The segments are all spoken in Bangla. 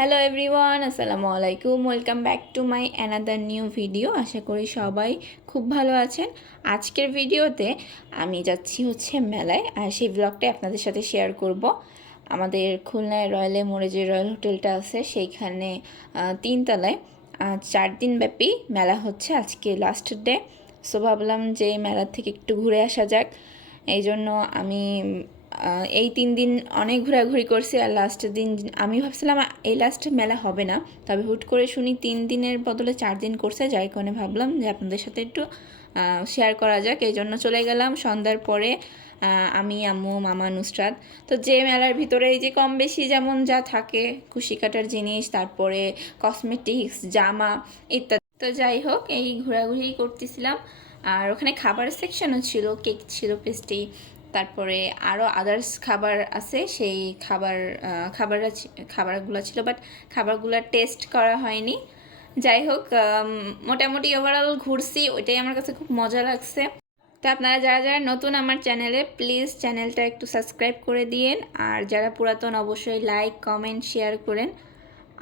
হ্যালো এভরিওয়ান, আসসালামু আলাইকুম। Welcome back to my another new video. আশা করি সবাই খুব ভালো আছেন। আজকের ভিডিওতে আমি যাচ্ছি মেলায়, আর সেই ব্লগটা আপনাদের সাথে শেয়ার করব। আমাদের খুলনায় রয়্যালে মোড়ে যে রয়্যাল হোটেলটা আছে সেইখানে 3 তলায় 4 দিন ব্যাপী মেলা হচ্ছে। আজকে লাস্ট ডে, সো ভাবলাম যে মেলা থেকে একটু ঘুরে আসা যাক। এই জন্য আমি এই 3 দিন অনেক ঘোরাঘুরি করছি। আর লাস্টের দিন আমি ভাবছিলাম এই লাস্ট মেলা হবে না, তবে হুট করে শুনি 3 দিনের বদলে 4 দিন করছে, যার কারণে ভাবলাম যে আপনাদের সাথে একটু শেয়ার করা যাক। এই জন্য চলে গেলাম সন্ধ্যার পরে। আমি, আম্মু, মামা, নুসরাত। তো যে মেলার ভিতরে এই যে কম বেশি যেমন যা থাকে, কুশি কাটার জিনিস, তারপরে কসমেটিক্স, জামা ইত্যাদি। তো যাই হোক, এই ঘোরাঘুরি করতেছিলাম। আর ওখানে খাবার সেকশনও ছিল, কেক ছিল, পেস্ট্রি, তারপরে আরও আদার্স খাবার আছে। সেই খাবারগুলো ছিল, বাট খাবারগুলো টেস্ট করা হয়নি। যাই হোক, মোটামুটি ওভারঅল ঘুরছি, ওইটাই আমার কাছে খুব মজা লাগছে। তো আপনারা যারা যারা নতুন আমার চ্যানেলে, প্লিজ চ্যানেলটা একটু সাবস্ক্রাইব করে দিয়েন। আর যারা পুরাতন অবশ্যই লাইক, কমেন্ট, শেয়ার করেন।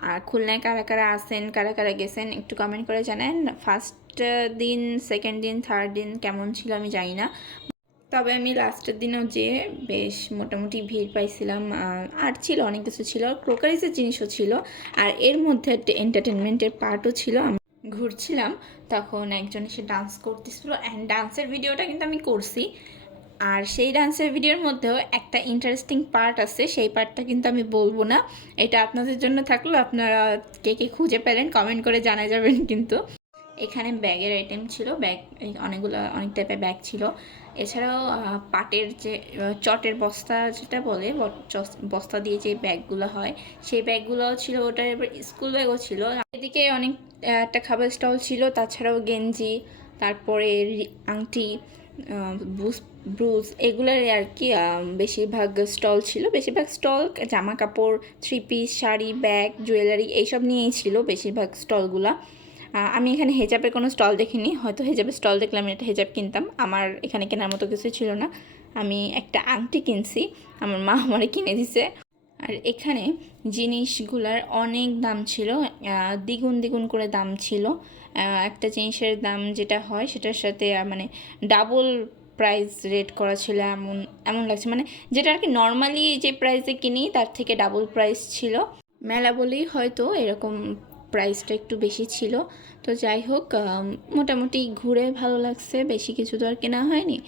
আর খুলনায় কারা কারা আছেন, কারা কারা গেছেন, একটু কমেন্ট করে জানান। ফার্স্ট দিন, সেকেন্ড দিন, থার্ড দিন কেমন ছিল আমি জানি না, তবে আমি লাস্টের দিনও যেয়ে বেশ মোটামুটি ভিড় পাইছিলাম। আর ছিল অনেক কিছু, ছিল ক্রোকারিজের জিনিসও ছিল, আর এর মধ্যে একটা এন্টারটেনমেন্টের পার্টও ছিল। আমি ঘুরছিলাম, তখন একজন এসে ডান্স করতেছিল, অ্যান্ড ডান্সের ভিডিওটা কিন্তু আমি করছি। আর সেই ডান্সের ভিডিওর মধ্যেও একটা ইন্টারেস্টিং পার্ট আছে, সেই পার্টটা কিন্তু আমি বলবো না। এটা আপনাদের জন্য থাকলো, আপনারা কে কে খুঁজে পেলেন কমেন্ট করে জানা যাবেন। কিন্তু এখানে ব্যাগের আইটেম ছিল, অনেক টাইপের ব্যাগ ছিল। এছাড়াও পাটের যে চটের বস্তা যেটা বলে, বস্তা দিয়ে যে ব্যাগগুলো হয়, সেই ব্যাগগুলোও ছিল। ওটার এবার স্কুল ব্যাগও ছিল। এদিকে অনেক একটা খাবার স্টল ছিল, তাছাড়াও গেঞ্জি, তারপরে আংটি, ব্রুজ, এগুলোর আর কি বেশিরভাগ স্টল ছিল। বেশিরভাগ স্টল জামা কাপড়, 3 পিস, শাড়ি, ব্যাগ, জুয়েলারি এইসব নিয়েই ছিল বেশিরভাগ স্টলগুলো। আমি এখানে হেজাবের কোনো স্টল দেখিনি, হয়তো হেজাবের স্টল দেখলে আমি একটা হেজাব কিনতাম। আমার এখানে কেনার মতো কিছু ছিল না। আমি একটা আংটি কিনছি, আমার মা আমারে কিনে দিছে। আর এখানে জিনিসগুলার অনেক দাম ছিল, দ্বিগুণ দ্বিগুণ করে দাম ছিল। একটা জিনিসের দাম যেটা হয় সেটার সাথে মানে ডাবল প্রাইস রেট করা ছিল, এমন এমন লাগছে। মানে যেটা আর কি নর্মালি যে প্রাইসে কিনি তার থেকে ডাবল প্রাইস ছিল। মেলা বলেই হয়তো এরকম প্রাইসটা একটু বেশি ছিল। তো যাই হোক, মোটামুটি ঘুরে ভালো লাগছে। বেশি কিছু তো আর কেনা হয়নি,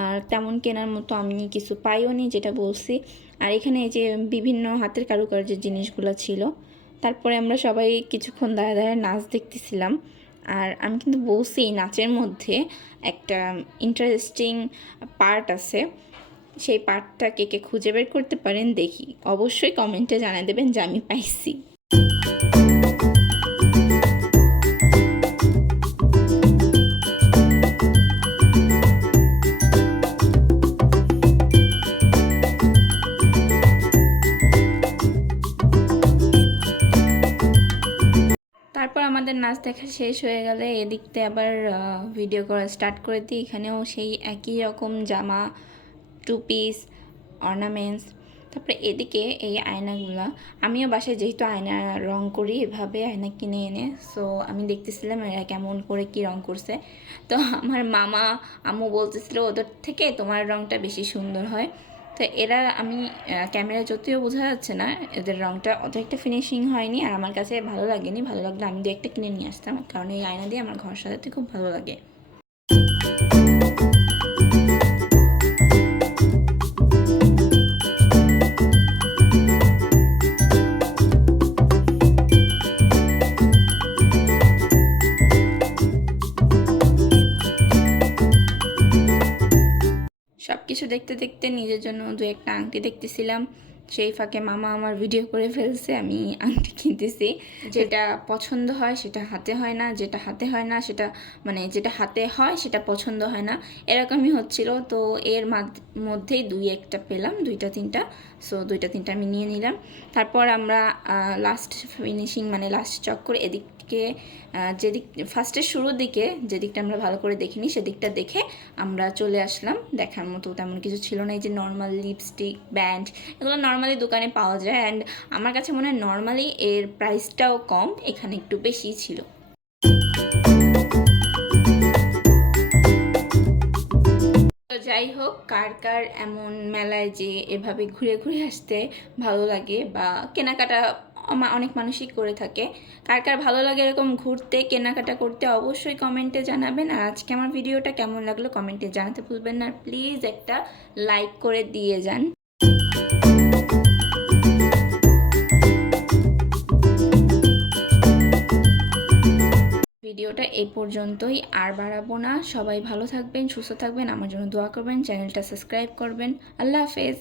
আর তেমন কেনার মতো আমি কিছু পাইও নি, যেটা বলছি। আর এখানে এই যে বিভিন্ন হাতের কারুকার্যের জিনিসগুলো ছিল। তারপরে আমরা সবাই কিছুক্ষণ দাঁড়ায় দাঁড়ায় নাচ দেখতেছিলাম। আর আমি কিন্তু বলছি নাচের মধ্যে একটা ইন্টারেস্টিং পার্ট আছে। সেই পার্টটা কে কে খুঁজে বের করতে পারেন দেখি, অবশ্যই কমেন্টে জানিয়ে দেবেন যে আমি পাইছি। তারপর আমাদের নাচ দেখা শেষ হয়ে গেলে এদিকতে আবার ভিডিও করা স্টার্ট করে দিই। এখানেও সেই একই রকম জামা, 2 পিস, অর্নামেন্টস। তারপরে এদিকে এই আয়নাগুলা, আমিও বাসায় যেহেতু আয়না রং করি, এভাবে আয়না কিনে এনে, সো আমি দেখতেছিলাম এরা কেমন করে কি রং করছে। তো আমার মামা, আম্মু বলতেছিল ওদের থেকে তোমার রংটা বেশি সুন্দর হয়। তো এরা, আমি ক্যামেরা যদিও বোঝা যাচ্ছে না, এদের রংটা অত একটা ফিনিশিং হয়নি, আর আমার কাছে ভালো লাগেনি। ভালো লাগলে আমি দু একটা কিনে নিয়ে আসতাম, কারণ এই আয়না দিয়ে আমার ঘর সাজাতে খুব ভালো লাগে। সব কিছু দেখতে দেখতে নিজের জন্য দু একটা আংটি দেখতেছিলাম। সেই ফাঁকে মামা আমার ভিডিও করে ফেলছে, আমি আংটি কিনতেছি। যেটা পছন্দ হয় সেটা হাতে হয় না, যেটা হাতে হয় না সেটা, মানে যেটা হাতে হয় সেটা পছন্দ হয় না, এরকমই হচ্ছিল। তো এর মধ্যেই দুই একটা পেলাম, দুইটা তিনটা, সো দুইটা তিনটা আমি নিয়ে নিলাম। তারপর আমরা লাস্ট ফিনিশিং, মানে লাস্ট চক্কর এদিকে, যেদিক ফার্স্টের শুরুর দিকে যেদিকটা আমরা ভালো করে দেখিনি, সেদিকটা দেখে আমরা চলে আসলাম। দেখার মতো তেমন কিছু ছিল না। এই যে নর্মাল লিপস্টিক, ব্যান্ড, এগুলো নর্মাল নর্মালি দোকানে পাওয়া যায়। অ্যান্ড আমার কাছে মনে হয় নর্মালি এর প্রাইসটাও কম, এখানে একটু বেশি ছিল। তো যাই হোক, কার কার এমন মেলায় যে এভাবে ঘুরে ঘুরে আসতে ভালো লাগে বা কেনাকাটা অনেক মানুষই করে থাকে, কার কার ভালো লাগে এরকম ঘুরতে কেনাকাটা করতে অবশ্যই কমেন্টে জানাবেন। আর আজকে আমার ভিডিওটা কেমন লাগলো কমেন্টে জানাতে ভুলবেন না। প্লিজ একটা লাইক করে দিয়ে যান। ভিডিওটা এই পর্যন্তই, আর বাড়াবো না। সবাই ভালো থাকবেন, সুস্থ থাকবেন, আমার জন্য দোয়া করবেন, চ্যানেলটা সাবস্ক্রাইব করবেন। আল্লাহ হাফেজ।